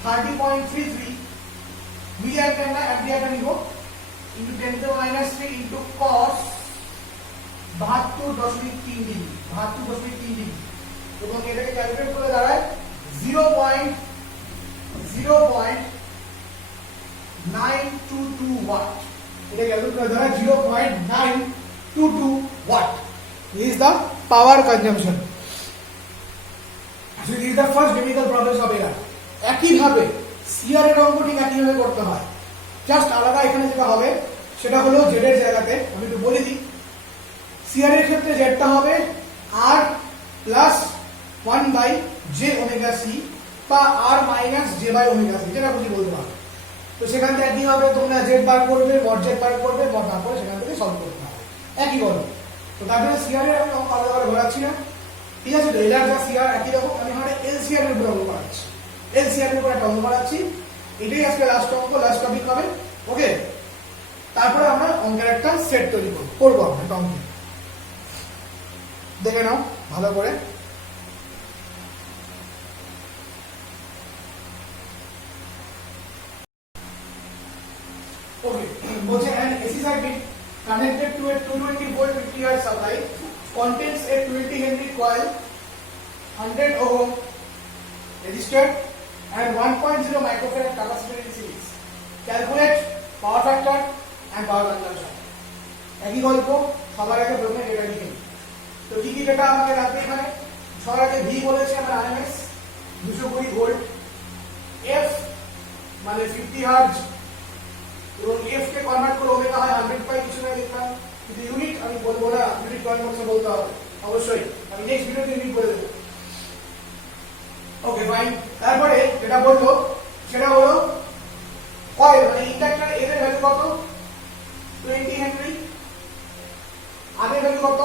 30.33 মিলিঅ্যাম্পিয়ার না অ্যাম্পিয়ারটা নিব into 10⁻³ into cos 72.3 degree, 72.3 degree, এবং এটাকে ক্যালকুলেট করে দাঁড়ায় 0.922 ওয়াট। এটা ক্যালকুলেট করে দাঁড়ায় 0.922 watt. This is the power consumption. So this is the first chemical process of air. একইভাবে সিআর এর অঙ্ক ঠিক একইভাবে করতে হয়, জাস্ট আলাদা এখানে যেটা হবে সেটা হলো জেড এর জায়গাতে আমি একটু বলে দিই। সিআর এর ক্ষেত্রে জেডটা হবে আর প্লাস 1/j⍵c বা আর মাইনাস j/⍵c, যেটা বুঝি বলতে পারো। তো সেখান থেকে একই হবে, তোমরা জেড বার করবে, মড জেড বার করবে, মড বার করে সেখান থেকে সলভ করতে হবে, একই বলো। তো তার জন্য সিআর এর আমি অঙ্ক আলাদা করে ঘোরাচ্ছি না, ঠিক আছে? তো এলার যা সিআর একই রকম, আমি এখানে এলসিআর এর উপর অঙ্ক করাচ্ছি, এলসিআর এর উপর একটা অঙ্ক করাচ্ছি। এটাই আজকে লাস্ট অঙ্ক, লাস্ট টপিক হবে, ওকে? তারপরে আমরা অঙ্কের একটা সেট তৈরি করবো আমরা একটা অঙ্কে, দেখে নাও ভালো করে। ওকে, বলছে an AC circuit connected to a 220 volt 50 watt supply contains a 20 Henry coil, 100 ohm resistor and 1.0 microfarad capacitor in series. Calculate power factor and power consumption. একই গল্প, সবার আগে প্রথমে এটা লিখে নিই। তো কি কি ডেটা আমাকে রাখবে এখানে? সবার আগে ভি বলেছে আমার আরএমএস 220 ভোল্ট, এফ মানে 50 হার্জ, এবং এফ কে কনভার্ট করে ওমেগা হয় 100 পাই, কিছু না লিখলাম, কিন্তু ইউনিট আমি বলবো না, ইউনিট কয়েন বক্সে বলতে হবে অবশ্যই, আমি নেক্সট ভিডিওতে ইউনিট বলে দেবো। Okay fine. তারপরে যেটা বলবো সেটা হলো কয়েল মানে ইন্ডাক্টর এর ভ্যালু কত? 20 হেনরি। আর এর ভ্যালু কত?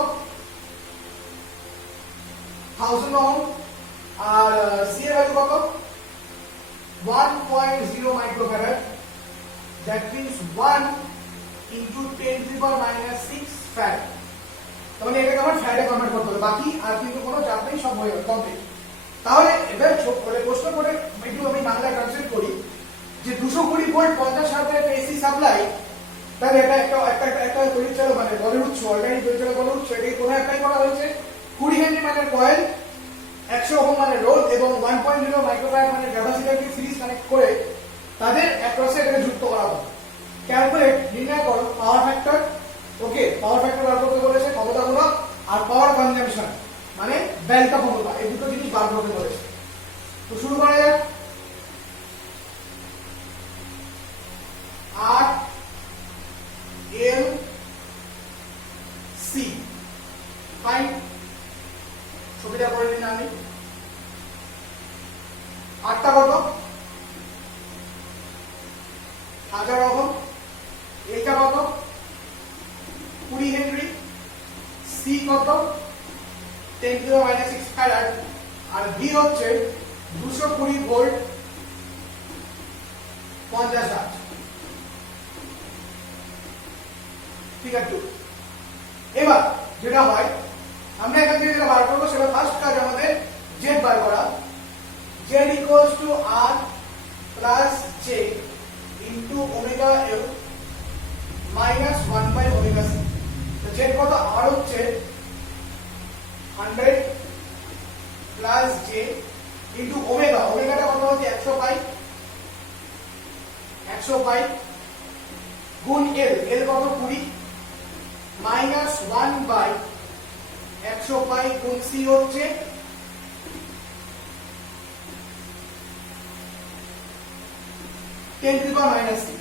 1000 ওহম। আর সি এর ভ্যালু কত? 1.0 microfarad. That means 1 into 10⁻⁶ farad। তাহলে এটাকে আমার ফ্যারাডে কনভার্ট করতে হবে, বাকি আর কিন্তু কোনো চাপ নেই, সব হয়ে গেল কমপ্লিট। তাহলে এবার ছোট করে প্রশ্ন করে একটু আমি বাংলায় ট্রান্সলেট করি যে 220 ভোল্ট 50 হার্জের এসি সাপ্লাই, তাহলে এটা একটা পরিচালক মানে বলের উৎস, অলরেডি পরিচালক বলের উৎস, এটাকে কোনো একটাই করা হয়েছে 20 হেনরি মানের কয়েল, 100 ওহম মানের রোধ এবং 1.0 মাইক্রোফ্যারাড মানের ক্যাপাসিটরকে সিরিজ কানেক্ট করে তাদের অ্যাক্রসে এটাকে যুক্ত করা হবে। ক্যালকুলেট নির্ণয় করো পাওয়ার ফ্যাক্টর, ওকে? পাওয়ার ফ্যাক্টর বার করতে বলেছে, ক্ষমতাগুণক, আর পাওয়ার কনজাম্পশন মানে ব্যয়টা ক্ষমতা, এই দুটো জিনিস বার করতে বলেছে। তো শুরু করা যাক। আর এল সি ফাইন, ছবিটা করে নিন আমি। আটটা কত? 1000 ওহম। এইটা কত? 20 হেনরি। সি কত? 10⁻⁶ ফ্যারাড। আর ভি হচ্ছে 220 ভোল্ট 50 হার্জ। ঠিক আছে? এবার যেটা হয় আমরা এখান থেকে যেটা বার করবো সেটা ফার্স্ট কাজ আমাদের জেড বার করা। জেড ইকুয়ালস টু আর plus j into omega L minus 1/⍵c। তো জেড কত? আর হচ্ছে 100 প্লাস জে ইন্টু ওমেগা, ওমেগাটা কত হচ্ছে 100 পাই, 100 পাই গুণ এল, এল কত 20 মাইনাস 1/100 পাই গুণ সি হচ্ছে 10⁻⁶,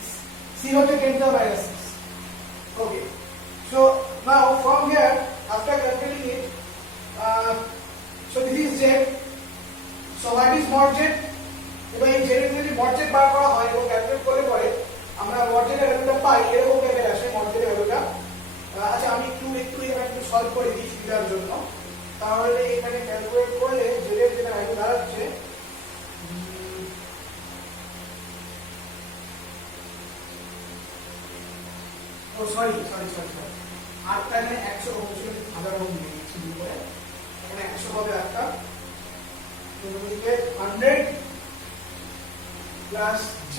c হচ্ছে 10⁻⁶। Okay, so now from here after calculating it, so this is z, so what is mod z? এবার এই z এর যদি mod z বার করা হয় এবং ক্যালকুলেট করলে পরে আমরা mod z এর ভ্যালুটা পাই, এরকম টাইপের আসে mod z এর ভ্যালুটা। আচ্ছা আমি একটু এখানে একটু সলভ করে দিই সুবিধার জন্য, তাহলে এখানে ক্যালকুলেট করলে z এর যেটা ভ্যালু দাঁড়াচ্ছে ও সরি, আটটা এখানে 100 অবশ্যই 1000 ওহম দিয়ে দিচ্ছি দুই করে, এখানে 100 হবে আটটা, তো will get 100 plus j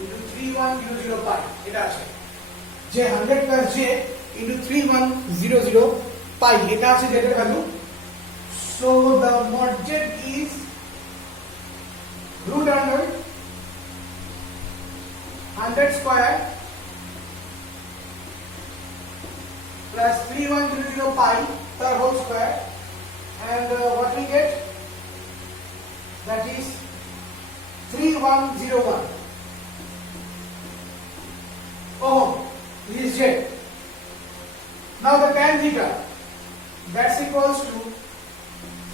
into 3100 পাই, এটা আছে যে 100 প্লাস j ইনটু 3100 পাই, এটা আছে জেড এর value. So the mod Z is root under 100 square plus 3100 pi the whole square, and what we get, that is 3101 ohm. This is Z. Now the tan theta, that's equals to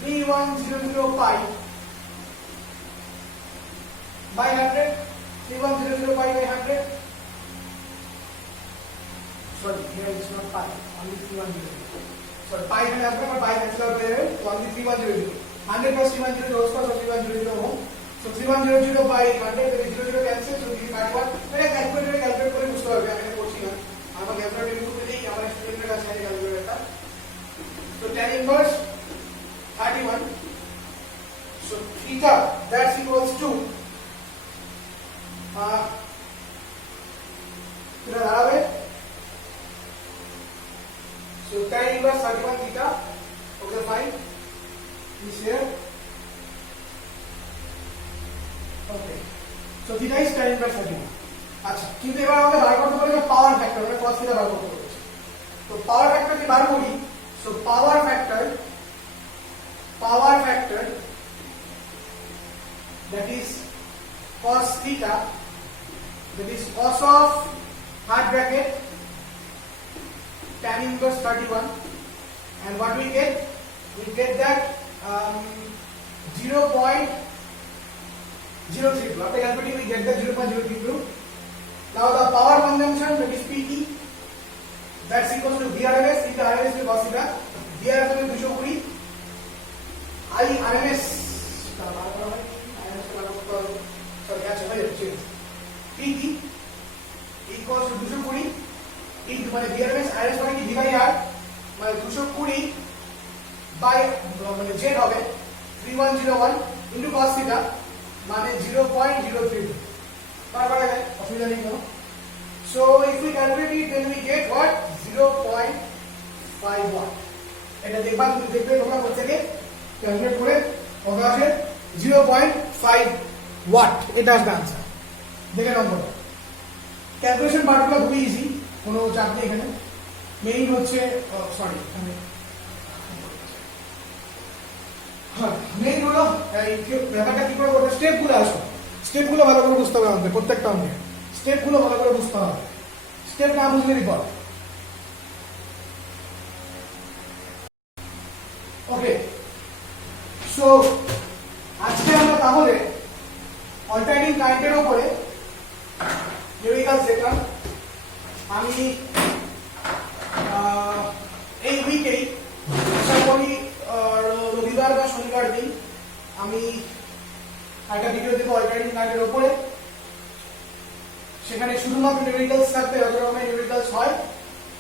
3100 pi by 100, 3100 pi by 100. Sorry, here it's not pi, only 3100. Sorry, pi है आपका, पर pi cancel out there, तो only 3100. 100 plus 3100 whole square, so 3100 ohm. So 3100 by 100, there is 0 cancel, so this is 31. मेरे calculator करे कुछ तो है, मैंने कोशिश किया. आप calculator यूज़ करते ही हमारे स्टूडेंट का चाहिए calculator का. So tan inverse 31. So theta, that's equals to so tan inverse 31 theta, okay fine, is here, okay, so theta is tan inverse 31. আচ্ছা, কিন্তু এবার আমাদের বার করতে হবে পাওয়ার ফ্যাক্টর, মানে cos theta বার করতে হবে। তো পাওয়ার ফ্যাক্টর কি বার করি, so power factor that is cos theta, that is cos of hard bracket tan inverse 31, and what we get that 0.032. After calculating we get that 0.032. Now the power consumption, that is PT, that's equals to VRMS into RMS with cos theta. VRMS হলো 220, I RMS PT equals to 220 into মানে VRMS RMS মানে কি V by R, মানে 220 by মানে Z হবে 3101 into cos theta মানে 0.032, বারবার হবে, অসুবিধা নেই কোনো। So if we calculate it, then we get what, 0.5 watt. এটা দেখবা, তুমি দেখবে তোমরা প্রত্যেকে ক্যালকুলেট করে কত আসে, 0.5 ওয়াট, এটা আসবে आंसर। দেখে নম্বরটা ক্যালকুলেশন পার্টগুলো খুবই ইজি, কোনো চাপ নেই এখানে। মেইন হচ্ছে সরি মেইন হলো ব্যাপারটা কি করে করতে, স্টেপগুলো আসো, স্টেপগুলো ভালো করে বুঝতে হবে আমাদের, প্রত্যেকটা অঙ্কে স্টেপগুলো ভালো করে বুঝতে হবে, স্টেপ না বুঝলে বিপদ। ওকে, সো আজকে আমরা তাহলে অল্টারনেটিং কারেন্টের উপরে নিউমেরিক্যালস দেখলাম। আমি এই উইকেই আশা করি রবিবার বা শনিবার দিন আমি একটা ভিডিও দেবো অল্টারনেটিং কারেন্টের উপরে, সেখানে শুধুমাত্র নিউমেরিক্যালস থাকবে, যত রকমের নিউমেরিক্যালস হয়।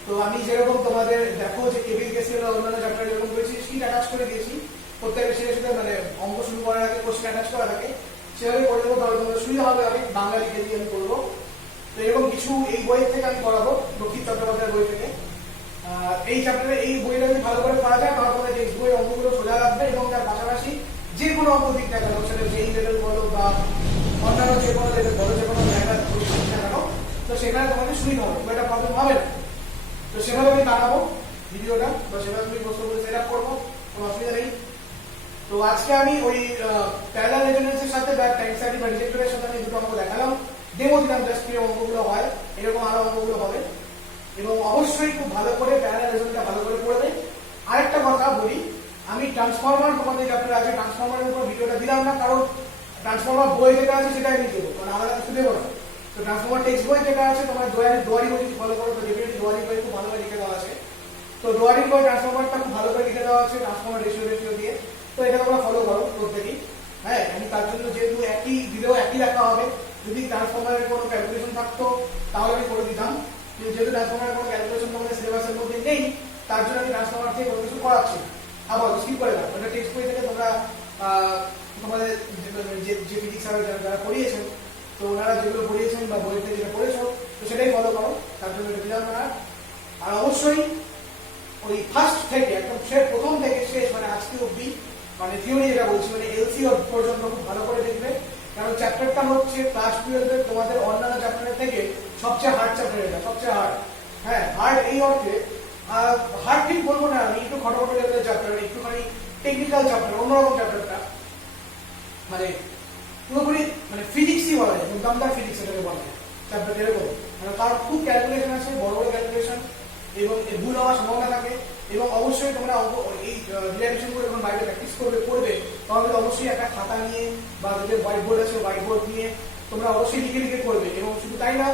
তো আমি যেরকম তোমাদের দেখো যে কেবিল কেসের বা অন্যান্য চ্যাপ্টার যেরকম করেছি, শীট অ্যাটাচ করে দিয়েছি, প্রত্যেকের সাথে মানে অঙ্ক শুরু করার আগে কোশ্চেন অ্যাটাচ করা থাকে, সেভাবে করে দেবো, তাহলে তোমাদের সুবিধা হবে। আমি বাংলা লিখে দিয়ে আমি করবো। তো এরকম কিছু এই বই থেকে আমি করাবো, লক্ষ্মী চট্টোপাধ্যায়ের বই থেকে। এই চ্যাপ্টারে এই বইটা যদি ভালো করে পড়া যায়, তাহলে তোমাদের টেক্সট বই অঙ্কগুলো সোজা লাগবে, এবং তার পাশাপাশি যে কোনো অঙ্ক দিক না কেন, সেটা যেই লেভেল বলো বা অন্যান্য যে কোনো লেভেল বলো, যে কোনো জায়গায় না কেন, তো সেখানে তোমাদের সুবিধা হবে, এটা প্রবলেম হবে না। তো সেভাবে আমি বানাবো ভিডিওটা, বা সেভাবে আমি প্রশ্নগুলো সেট আপ করবো, কোনো অসুবিধা নেই। তো আজকে আমি ওই প্যারালাল রেজোনেন্সের সাথে বা টাইমসাইড বা রিজেক্টরের সাথে আমি দুটো অঙ্ক দেখালাম, ডেমো দিলাম, জাস্ট কি অঙ্কগুলো হয়, এরকম আরো অঙ্কগুলো হবে। এবং অবশ্যই খুব ভালো করে প্যারালাল রেজোনেন্সটা ভালো করে পড়বে। আরেকটা কথা বলি, আমি ট্রান্সফরমার তোমাদের চ্যাপ্টারে আছে, ট্রান্সফরমারের উপর ভিডিওটা দিলাম না, কারণ ট্রান্সফরমার বই যেটা আছে সেটাই আমি দেবো, কারণ আলাদা কিছু দেবো না। তো ট্রান্সফরমার টেক্সট বই যেটা আছে, তোমার দোয়ারি বই যদি ফলো করো, তো ডেফিনেটলি দোয়ারি বই খুব ভালো করে লিখে দেওয়া আছে। তো দোয়ারির বই ট্রান্সফরমারটা খুব ভালো করে লিখে দেওয়া আছে, ট্রান্সফরমার রেশিও দিয়ে। তো এটা তোমরা ফলো করো প্রত্যেকেই। হ্যাঁ, আমি তার জন্য যেহেতু একই ভিডিও একই রাখা হবে, যদি ট্রান্সফরমারের কোনো ক্যালকুলেশন থাকতো তাহলে আমি করে দিতাম, কিন্তু যেহেতু ট্রান্সফর্মারের কোনো ক্যালকুলেশন তোমাদের সিলেবাসের মধ্যে নেই, তার জন্য আমি ট্রান্সফর্মার থেকে কোনো কিছু করাচ্ছি না। আবার স্কিপ করে দাও, ওটা টেক্সট বই থেকে তোমরা তোমাদের যে ফিজিক্স স্যার যারা পড়িয়েছেন, তো ওনারা যেগুলো পড়িয়েছেন বা বইতে যেটা পড়েছো, তো সেটাই ফলো করো, তার জন্য এটা দিলাম না। আর অবশ্যই ওই ফার্স্ট থেকে একদম প্রথম থেকে শেষ মানে আজকে অব্দি মানে থিওরি যেটা বলছি মানে এলসি পর্যন্ত খুব ভালো করে দেখবে, কারণ চ্যাপ্টারটা হচ্ছে ক্লাস 12 এর তোমাদের অন্যান্য চ্যাপ্টারের থেকে সবচেয়ে হার্ড চ্যাপ্টার, এটা সবচেয়ে হার্ড। হ্যাঁ, হার্ড এই অর্থে, হার্ড ঠিক বলবো না আমি, একটু খটোখটো লেভেলের চ্যাপ্টার, একটুখানি টেকনিক্যাল চ্যাপ্টার, অন্যরকম চ্যাপ্টারটা, মানে পুরোপুরি মানে ফিজিক্সই বলা যায়, দমদার ফিজিক্স এটাকে বলা যায় চ্যাপ্টার এরকম, মানে তার খুব ক্যালকুলেশন আছে, বড় বড় ক্যালকুলেশন, এবং ভুল হওয়ার সম্ভাবনা থাকে। এবং অবশ্যই তোমরা এই রিলেশন করে যখন বাইরে প্র্যাকটিস করবে তাহলে অবশ্যই একটা খাতা নিয়ে বা যদি হোয়াইট বোর্ড আছে হোয়াইট বোর্ড নিয়ে তোমরা অবশ্যই লিখে লিখে করবে। এবং শুধু তাই না,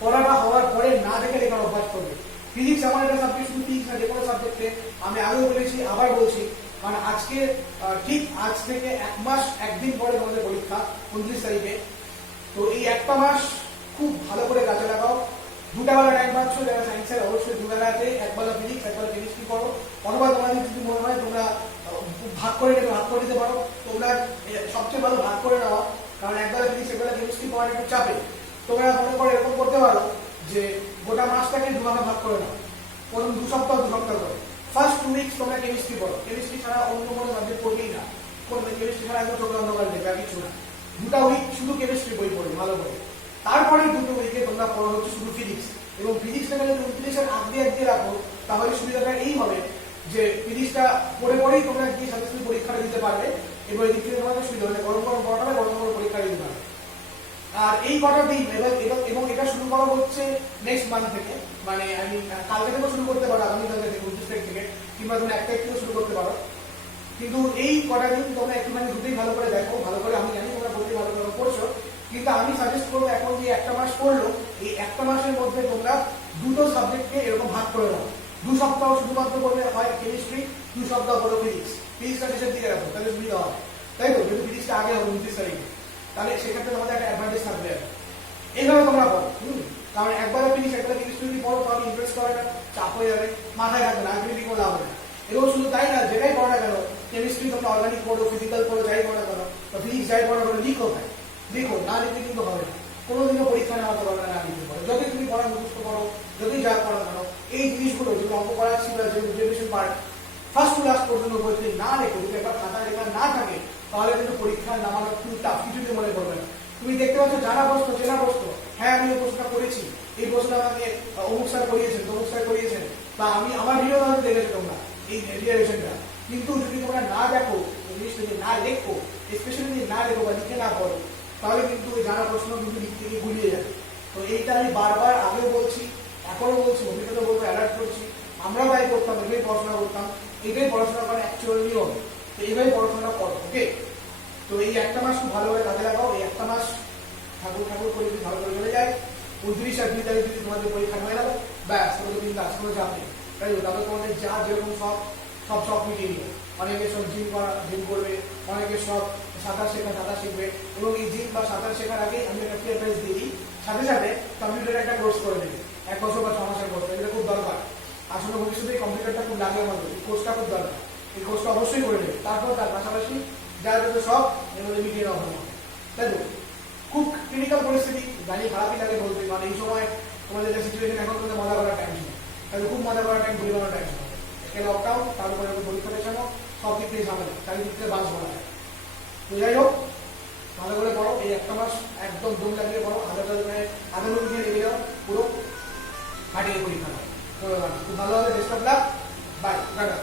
পড়াটা হওয়ার পরে না দেখে লেখার অভ্যাস করবে। ফিজিক্স আমার একটা সাবজেক্ট, শুধু ফিজিক্স না, যে কোনো সাবজেক্টে আমি আগেও বলেছি আবার বলছি, মানে আজকে ঠিক আজ থেকে 1 মাস 1 দিন পরে তোমাদের পরীক্ষা 29 তারিখে। তো এই একটা মাস খুব ভালো করে কাজে লাগাও। 2 বেলা টাইম পাচ্ছ যারা সায়েন্সের, অবশ্যই 2 বেলাতে 1 বেলা ফিজিক্স 1 বেলা কেমিস্ট্রি করো, অথবা তোমাদের যদি মনে হয় তোমরা ভাগ করে নিতে পারো। তোমরা সবচেয়ে ভালো ভাগ করে নেওয়া, কারণ 1 বেলা ফিজিক্স 1 বেলা কেমিস্ট্রি পড়ার একটু চাপে। তোমরা মনে করে এরকম করতে পারো যে গোটা মাসটাকে 2 ভাগে ভাগ করে নাও, প্রথম 2 সপ্তাহ 2 সপ্তাহ করে। ফার্স্ট 2 উইকস তোমরা কেমিস্ট্রি পড়ো, কেমিস্ট্রি ছাড়া অন্য কোনো সাবজেক্ট পড়বেই না, কেমিস্ট্রি ছাড়া একদম চোখ বন্ধ করে দেবে, কিছু না। 2টা উইক শুধু কেমিস্ট্রি বই পড়বে ভালো করে। তারপরে 2টো উইকে তোমরা পড়ো হচ্ছে শুধু ফিজিক্স, এবং ফিজিক্সটাকে যদি 29-এর আগে রাখো তাহলে সুবিধাটা এই হবে যে ফিজিক্সটা পড়েই তোমরা গিয়ে সাথে সাথে পরীক্ষাটা দিতে পারবে, এবং এই দিক থেকে তোমাদের সুবিধা হবে, গরম পড়াটা গরম পরীক্ষা দিতে পারবে। আর এই কটা দিন এবং এটা শুরু করা হচ্ছে নেক্সট মান্থ থেকে, মানে আমি কালকে থেকে শুরু করতে পারো, আগামীকাল থেকে 29 তারিখ থেকে, কিংবা তুমি 1 তারিখ থেকে শুরু করতে পারো। কিন্তু এই কটা দিন তোমরা একটুখানি দুটোই ভালো করে দেখো, ভালো করে, আমি জানি তোমরা বলতে ভালো করে পড়ছো, কিন্তু আমি সাজেস্ট করবো এখন যে 1টা মাস পড়লো, এই 1টা মাসের মধ্যে তোমরা 2টো সাবজেক্টকে এরকম ভাগ করে নাও। 2 সপ্তাহ শুধুমাত্র করবে হয় কেমিস্ট্রি, 2 সপ্তাহ করো ফিজিক্স। ফিজিক্সটা শেষের দিকে রাখো, তাহলে সুবিধা হবে, তাই তো? যদি ফিজিক্সটা আগে হবে 29 তারিখে, তাহলে সেক্ষেত্রে তোমাদের একটা অ্যাডভান্টেজ থাকবে। এইভাবে তোমরা পড়ো, কারণ একবারে ফিজিক্স 1 বেলা কেমিস্ট্রি যদি পড়ো তাহলে ইন্টারেস্ট করাটা চাপ হয়ে যাবে, মাথায় রাখবে না, আলটিমেটলি কোনো লাভ হবে না। এবং শুধু তাই না, যেটাই পড়ো না কেন, কেমিস্ট্রি তোমরা অর্গানিক পড়ো, ফিজিক্যাল পড়ো, যাই পড়ো না কেন, বা ফিজিক্স যাই পড়ো না, লিখো হয়, লিখো, না লিখতে কিন্তু হবে না, কোনোদিনও পরীক্ষা নেওয়াতে পারবে না লিখতে পারো। যতই তুমি পড়া মুখস্থ করো, যতই যা করো কেন, এই জিনিসগুলো যেগুলো অঙ্ক করাচ্ছি বা যে revision part first to last পর্যন্ত বলতে না রেখো, যদি একবার খাতা লেখা না থাকে তাহলে কিন্তু পরীক্ষায় নামানো খুব টাফ, কিছুতে মনে পড়বে না। তুমি দেখতে পাচ্ছ জানা প্রশ্ন, চেনা প্রশ্ন, হ্যাঁ আমি এই প্রশ্নটা করেছি, এই প্রশ্নটা আমাকে অমুক স্যার করিয়েছেন, তমুক স্যার করিয়েছেন, বা আমি আমার ভিডিও হয়তো দেখেছো তোমরা এই রিভিশনটা। কিন্তু যদি তোমরা না দেখো, জিনিসটা যদি না লেখো, স্পেশালি যদি না লেখো বা লিখে না পড়ো, তাহলে কিন্তু ওই জানা প্রশ্ন কিন্তু লিখতে গিয়ে গুলিয়ে যাবে। তো এইটা আমি বারবার আগেও বলছি, এখনো বলছি, ভবিষ্যতে বলবো, অ্যালার্ট করছি। আমরাও তাই করতাম, এটাই পড়াশোনা করতাম, এটাই পড়াশোনা করার অ্যাকচুয়াল নিয়ম। তো এইভাবে পড়াশোনাটা করো, ওকে? তো এই 1টা মাস খুব ভালোভাবে কাজে লাগাও। এই 1টা মাস ঠাকুর করে যদি ভালো করে চলে যায়, 29 আর 2 তারিখ যদি তোমাদের পরীক্ষা হয়ে গেল, ব্যাস তোমাদের কিন্তু আজ কোনো চাপ নেই, তাই তো? তারপর তোমাদের যা যেরকম সব শখ মিটিয়ে নিও। অনেকে সব জিম করবে, অনেকে সব সাঁতার শিখবে, এবং এই জিম বা সাঁতার শেখার আগে আমি একটা ফ্রি অ্যাডভাইস দিই, সাথে সাথে কম্পিউটার একটা কোর্স করে নেবে, 1 বছর বা 6 মাসের কোর্স, এটা খুব দরকার। আসলে ভবিষ্যতে এই কম্পিউটারটা খুব লাগে আমাদের, এই কোর্সটা খুব দরকার, এই কোর্সটা অবশ্যই করে নেবে। তারপর তার পাশাপাশি যারা যাতে সব এর মধ্যে মিটিয়ে নেওয়া হবে, তাই তো? খুব ক্রিটিক্যাল পরিস্থিতি, জানি খারাপই লাগে বলতে, মানে এই সময় তোমাদের যে সিচুয়েশন, এখন তোমাদের মজা করার টাইম ছিল, তাহলে খুব মজা করার টাইম, ঘুরে করার টাইম ছিল। একে লকডাউন, তারপরে পরীক্ষা পেছানো, সব দিক থেকে ঝামেলা, চারিদিক থেকে বাস বলা যায়। তো যাই হোক, ভালো করে পড়ো, এই 1টা মাস একদম দম লাগিয়ে পড়ো, আগে দিয়ে লেগে যাও, পুরো হাটিয়ে পরীক্ষা দাও। খুব ভালো হবে, বেস্ট অফ লাক, বাই, টাটা।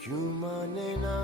क्यों माने ना